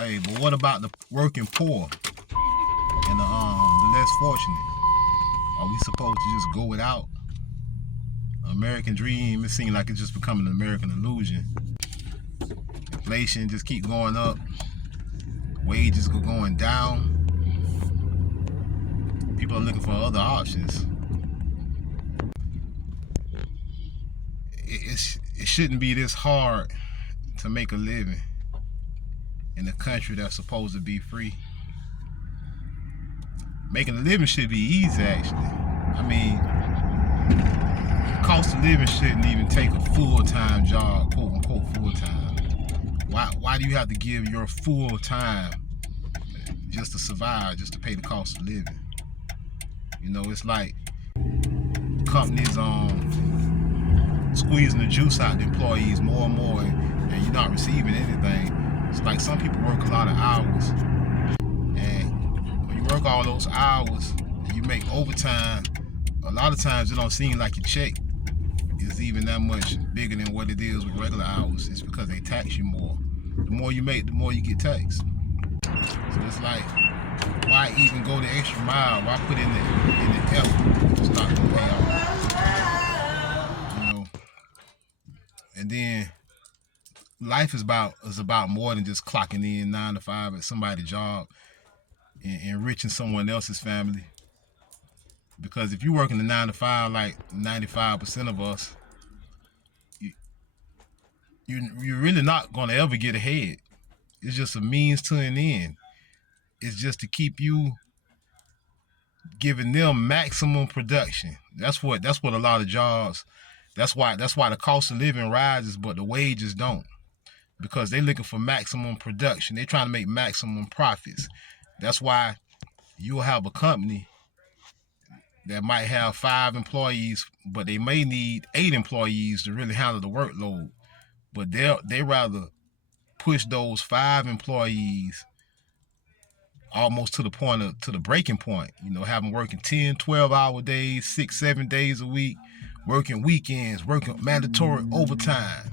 Hey, but what about the working poor and the less fortunate? Are we supposed to just go without? American dream, it seems like it's just becoming an American illusion. Inflation just keep going up. Wages go going down. People are looking for other options. It shouldn't be this hard to make a living in a country that's supposed to be free. Making a living should be easy, actually. I mean, the cost of living shouldn't even take a full-time job, quote unquote full-time. Why do you have to give your full time just to survive, just to pay the cost of living? You know, it's like companies squeezing the juice out the employees more and more, and you're not receiving anything. It's like some people work a lot of hours, and when you work all those hours and you make overtime, a lot of times it don't seem like your check is even that much bigger than what it is with regular hours. It's because they tax you more. The more you make, the more you get taxed. So it's like, why even go the extra mile? Why put in the effort? It's not gonna pay off. You know. And then life is about more than just clocking in 9 to 5 at somebody's job and enriching someone else's family. Because if you're working the 9 to 5 like 95% of us, you're really not gonna ever get ahead. It's just a means to an end. It's just to keep you giving them maximum production. That's what a lot of jobs. That's why the cost of living rises, but the wages don't, because they're looking for maximum production. They're trying to make maximum profits. That's why you'll have a company that might have 5 employees, but they may need 8 employees to really handle the workload. But they rather push those 5 employees almost to the breaking point. You know, have them working 10, 12-hour days, 6, 7 days a week, working weekends, working mandatory overtime,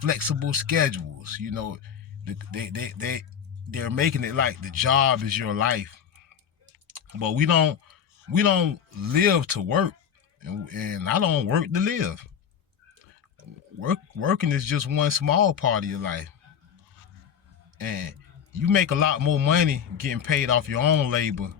flexible schedules. You know, they're making it like the job is your life. But we don't live to work, and I don't work to live. Working is just one small part of your life. And you make a lot more money getting paid off your own labor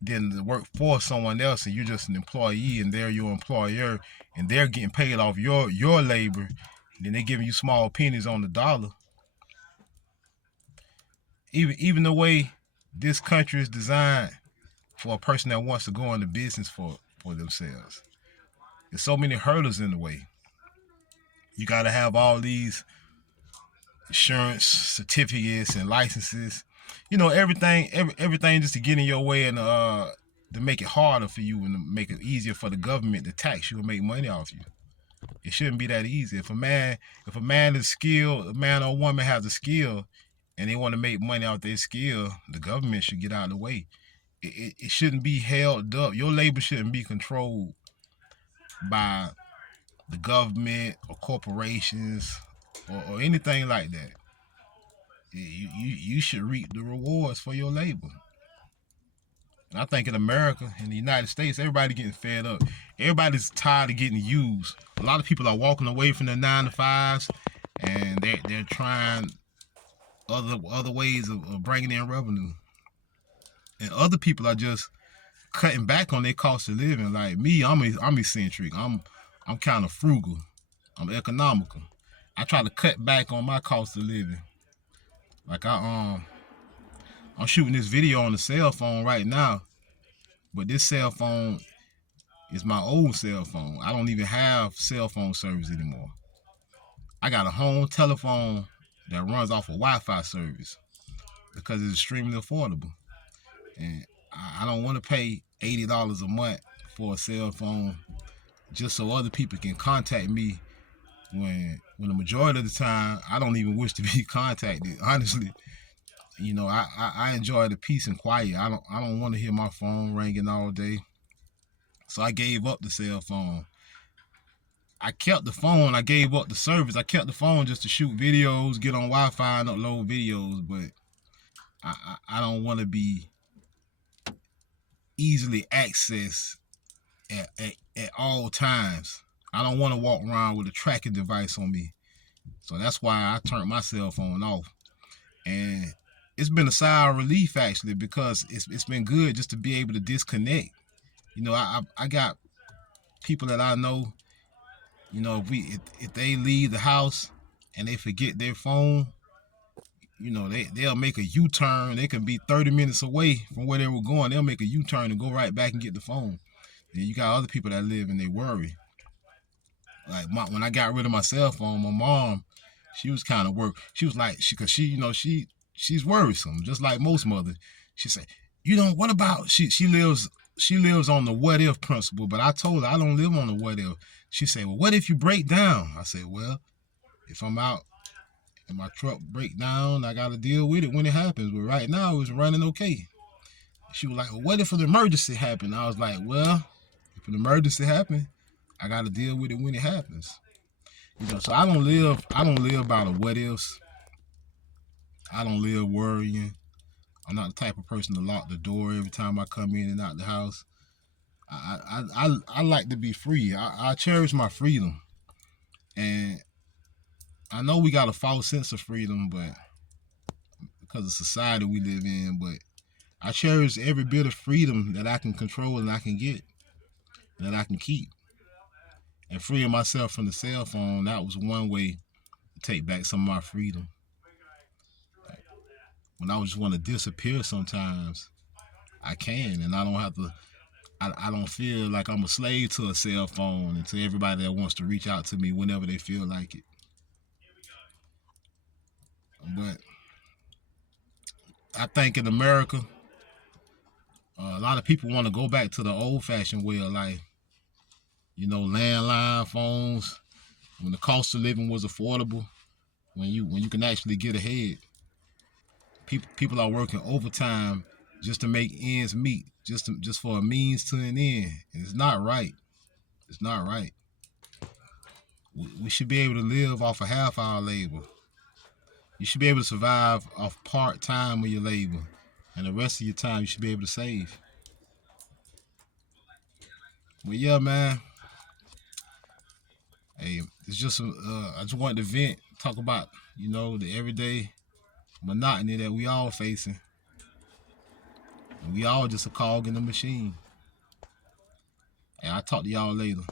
than to work for someone else, and you're just an employee and they're your employer, and they're getting paid off your labor, and then they're giving you small pennies on the dollar. Even the way this country is designed for a person that wants to go into business for themselves, there's so many hurdles in the way. You got to have all these insurance certificates and licenses, you know, everything just to get in your way, and to make it harder for you and to make it easier for the government to tax you and make money off you. It shouldn't be that easy. If a man is skilled, a man or woman has a skill, and they want to make money off their skill, the government should get out of the way. It shouldn't be held up. Your labor shouldn't be controlled by the government or corporations or anything like that. You should reap the rewards for your labor. And I think in America, in the United States, everybody getting fed up. Everybody's tired of getting used. A lot of people are walking away from their 9 to 5s, and they're trying other ways of bringing in revenue. And other people are just cutting back on their cost of living. Like me, I'm eccentric. I'm kind of frugal. I'm economical. I try to cut back on my cost of living. Like I'm shooting this video on the cell phone right now, but this cell phone is my old cell phone. I don't even have cell phone service anymore. I got a home telephone that runs off a Wi-Fi service because it's extremely affordable. And I don't want to pay $80 a month for a cell phone just so other people can contact me when the majority of the time I don't even wish to be contacted, honestly. You know, I enjoy the peace and quiet. I don't want to hear my phone ringing all day. So I gave up the cell phone. I kept the phone. I gave up the service. I kept the phone just to shoot videos, get on Wi-Fi, and upload videos. But I don't want to be easily accessed at all times. I don't want to walk around with a tracking device on me. So that's why I turned my cell phone off. And it's been a sigh of relief actually, because it's been good just to be able to disconnect. You know, I got people that I know, you know, if they leave the house and they forget their phone, you know, they'll make a U-turn. They can be 30 minutes away from where they were going. They'll make a U-turn and go right back and get the phone. And you got other people that live and they worry. Like when I got rid of my cell phone, my mom, she was kind of worried. She was like, cause she, you know, she's worrisome, just like most mothers. She said, you know, what about she lives on the what if principle, but I told her I don't live on the what if. She said, well, what if you break down? I said, well, if I'm out and my truck break down, I got to deal with it when it happens. But right now, it's running okay. She was like, well, what if an emergency happened? I was like, well, if an emergency happened, I got to deal with it when it happens. You know, so I don't live by the what ifs. I don't live worrying. I'm not the type of person to lock the door every time I come in and out the house. I like to be free. I cherish my freedom. And I know we got a false sense of freedom, but because of society we live in, but I cherish every bit of freedom that I can control and I can get, and that I can keep. And freeing myself from the cell phone, that was one way to take back some of my freedom. When I just want to disappear sometimes, I can, and I don't have to. I don't feel like I'm a slave to a cell phone and to everybody that wants to reach out to me whenever they feel like it. But I think in America, a lot of people want to go back to the old-fashioned way of life. You know, landline phones, when the cost of living was affordable, when you can actually get ahead. People are working overtime just to make ends meet, just for a means to an end, and it's not right. It's not right. We should be able to live off of half our labor. You should be able to survive off part time of your labor, and the rest of your time you should be able to save. But yeah, man. Hey, it's just I just wanted to vent, talk about, you know, the everyday monotony that we all facing. And we all just a cog in the machine. And I'll talk to y'all later.